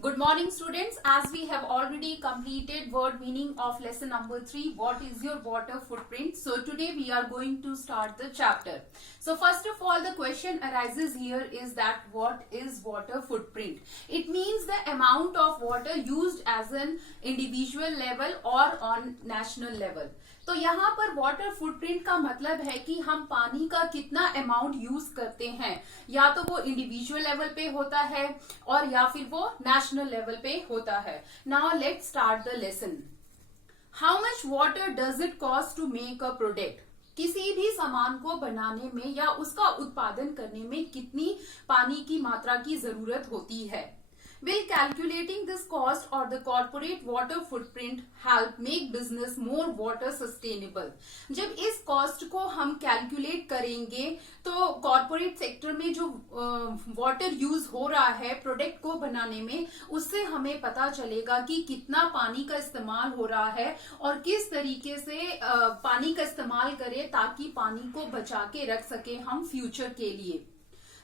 Good morning, students. As we have already completed word meaning of lesson number 3, what is your water footprint? So today we are going to start the chapter. So first of all, the question arises here is that what is water footprint? It means the amount of water used as an individual level or on national level. तो यहाँ पर water footprint का मतलब है कि हम पानी का कितना अमाउंट यूज करते हैं, या तो वो इंडिविजुअल लेवल पे होता है और या फिर वो नेशनल लेवल पे होता है. Now let's start the lesson. How much water does it cost to make a product? किसी भी सामान को बनाने में या उसका उत्पादन करने में कितनी पानी की मात्रा की जरूरत होती है. Will calculating this cost or the corporate water footprint help make business more water sustainable? जब इस कॉस्ट को हम कैलकुलेट करेंगे तो कॉर्पोरेट सेक्टर में जो वाटर यूज हो रहा है प्रोडक्ट को बनाने में, उससे हमें पता चलेगा कि कितना पानी का इस्तेमाल हो रहा है और किस तरीके से पानी का इस्तेमाल करें ताकि पानी को बचा के रख सके हम फ्यूचर के लिए.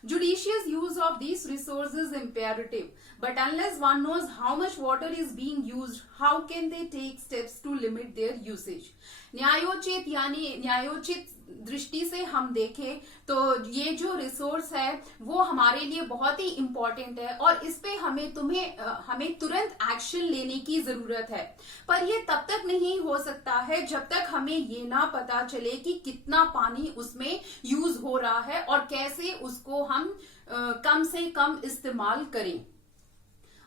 Judicious use of these resources is imperative, but unless one knows how much water is being used, how can they take steps to limit their usage? न्यायोचित यानी न्यायोचित दृष्टि से हम देखें तो ये जो रिसोर्स है वो हमारे लिए बहुत ही इम्पोर्टेंट है और इस पे हमें तुरंत एक्शन लेने की जरूरत है. पर ये तब तक नहीं हो सकता है जब तक हमें ये ना पता चले कि कितना पानी उसमें यूज हो रहा है और कैसे उसको हम कम से कम इस्तेमाल करें.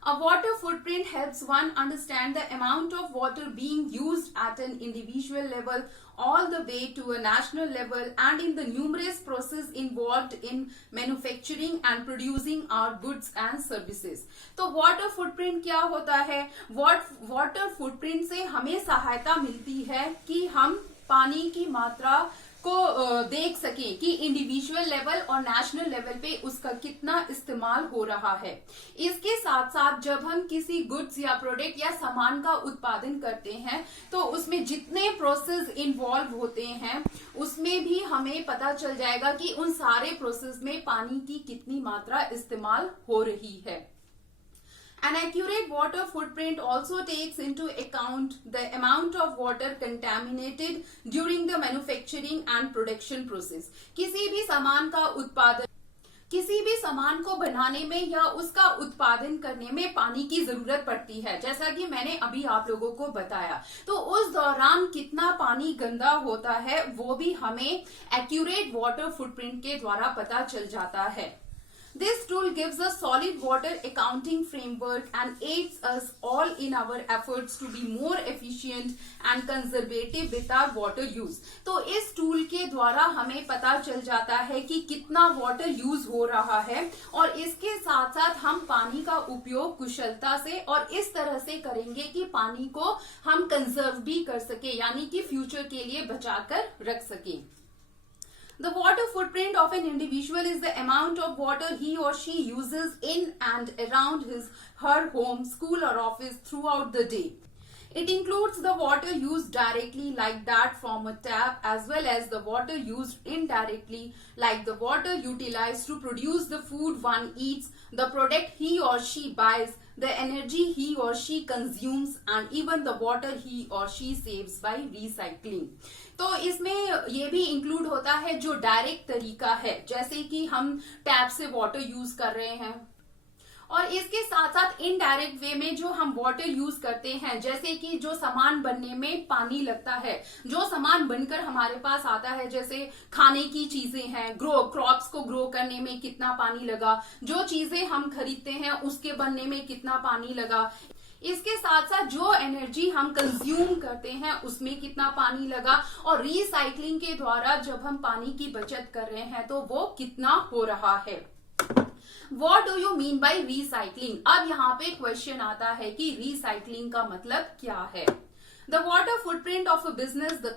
A water footprint helps one understand the amount of water being used at an individual level all the way to a national level and in the numerous processes involved in manufacturing and producing our goods and services. तो water footprint क्या होता है? Water footprint से हमें सहायता मिलती है कि हम पानी की मात्रा को देख सकें कि इंडिविजुअल लेवल और नेशनल लेवल पे उसका कितना इस्तेमाल हो रहा है. इसके साथ साथ जब हम किसी गुड्स या प्रोडक्ट या सामान का उत्पादन करते हैं तो उसमें जितने प्रोसेस इन्वॉल्व होते हैं उसमें भी हमें पता चल जाएगा कि उन सारे प्रोसेस में पानी की कितनी मात्रा इस्तेमाल हो रही है. An accurate water footprint also takes into account the amount of water contaminated during the manufacturing and production process. किसी भी सामान को बनाने में या उसका उत्पादन करने में पानी की जरूरत पड़ती है, जैसा कि मैंने अभी आप लोगों को बताया. तो उस दौरान कितना पानी गंदा होता है वो भी हमें एक्यूरेट वाटर फुटप्रिंट के द्वारा पता चल जाता है. This tool gives us solid water accounting framework and aids us all in our efforts to be more efficient and conservative with our water use. तो इस टूल के द्वारा हमें पता चल जाता है कि कितना वाटर यूज हो रहा है और इसके साथ साथ हम पानी का उपयोग कुशलता से और इस तरह से करेंगे कि पानी को हम कंजर्व भी कर सके, यानी कि फ्यूचर के लिए बचाकर रख सकें. The water footprint of an individual is the amount of water he or she uses in and around her home, school or office throughout the day. It includes the water used directly like that from a tap as well as the water used indirectly like the water utilized to produce the food one eats, the product he or she buys, the energy he or she consumes and even the water he or she saves by recycling. तो इसमें ये भी include होता है जो direct तरीका है, जैसे कि हम टैप से वाटर यूज कर रहे हैं, और इसके साथ साथ इनडायरेक्ट वे में जो हम वाटर यूज करते हैं, जैसे कि जो सामान बनने में पानी लगता है, जो सामान बनकर हमारे पास आता है, जैसे खाने की चीजें हैं, क्रॉप्स को ग्रो करने में कितना पानी लगा, जो चीजें हम खरीदते हैं उसके बनने में कितना पानी लगा, इसके साथ साथ जो एनर्जी हम कंज्यूम करते हैं उसमें कितना पानी लगा, और रिसाइकलिंग के द्वारा जब हम पानी की बचत कर रहे हैं तो वो कितना हो रहा है. What do you mean by recycling? अब यहाँ पे क्वेश्चन आता है कि रिसाइकलिंग का मतलब क्या है. The water footprint of a business, the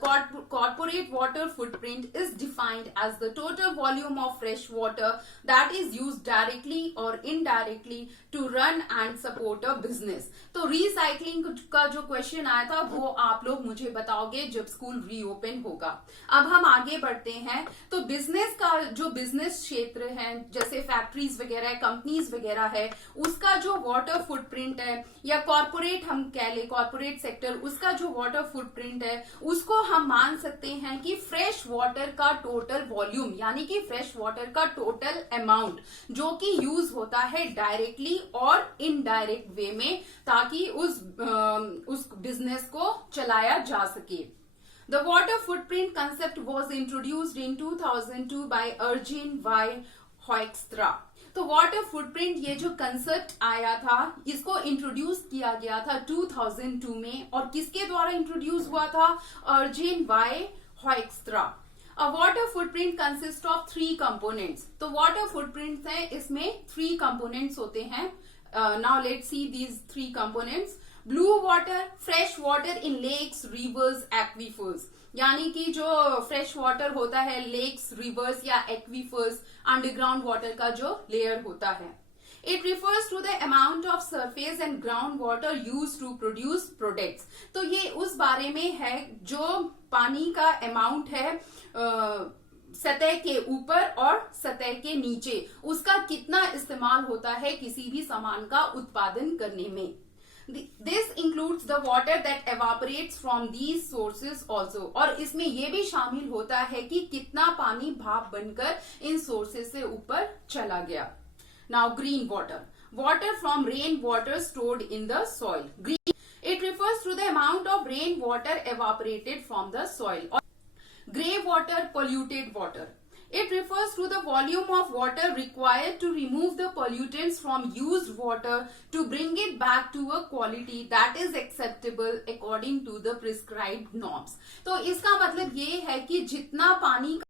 corporate water footprint, is defined as the total volume of fresh water that is used directly or indirectly to run and support a business. तो recycling का जो question आया था वो आप लोग मुझे बताओगे जब स्कूल रीओपन होगा। अब हम आगे बढ़ते हैं। तो बिजनेस का जो बिजनेस क्षेत्र है जैसे फैक्ट्रीज वगैरह, कंपनीज वगैरह है, उसका जो वाटर फुटप्रिंट है या कॉर्पोरेट हम कह ले, कॉर्पोरेट सेक्टर, उसका जो वाटर फुटप्रिंट है उसको हम मान सकते हैं कि फ्रेश वाटर का टोटल वॉल्यूम यानी कि फ्रेश वाटर का टोटल अमाउंट जो कि यूज होता है डायरेक्टली और इनडायरेक्ट वे में ताकि उस बिजनेस को चलाया जा सके। The water footprint concept was introduced in 2002 by Eugene Y. Hoekstra. तो वाटर फुटप्रिंट ये जो कंसेप्ट आया था इसको इंट्रोड्यूस किया गया था 2002 में, और किसके द्वारा इंट्रोड्यूस हुआ था? Arjen Y Hoekstra. A water footprint consists of 3 components. तो वाटर फुटप्रिंट्स हैं, इसमें 3 components होते हैं। Now let's see these 3 components. Blue water, fresh water in lakes, rivers, aquifers, यानी कि जो फ्रेश वाटर होता है लेक्स, रिवर्स या एक्वीफर्स, अंडरग्राउंड वाटर का जो लेयर होता है। It refers to the amount of surface and groundwater used to produce products. तो ये उस बारे में है जो पानी का अमाउंट है सतह के ऊपर और सतह के नीचे, उसका कितना इस्तेमाल होता है किसी भी सामान का उत्पादन करने में। This includes the water that evaporates from these sources also. और इसमें ये भी शामिल होता है कि कितना पानी भाप बनकर इन सोर्सेस से ऊपर चला गया। Now green water, water from rain water stored in the soil. Green, it refers to the amount of rain water evaporated from the soil. Or grey water, polluted water. It refers to the volume of water required to remove the pollutants from used water to bring it back to a quality that is acceptable according to the prescribed norms. तो इसका मतलब ये है कि जितना पानी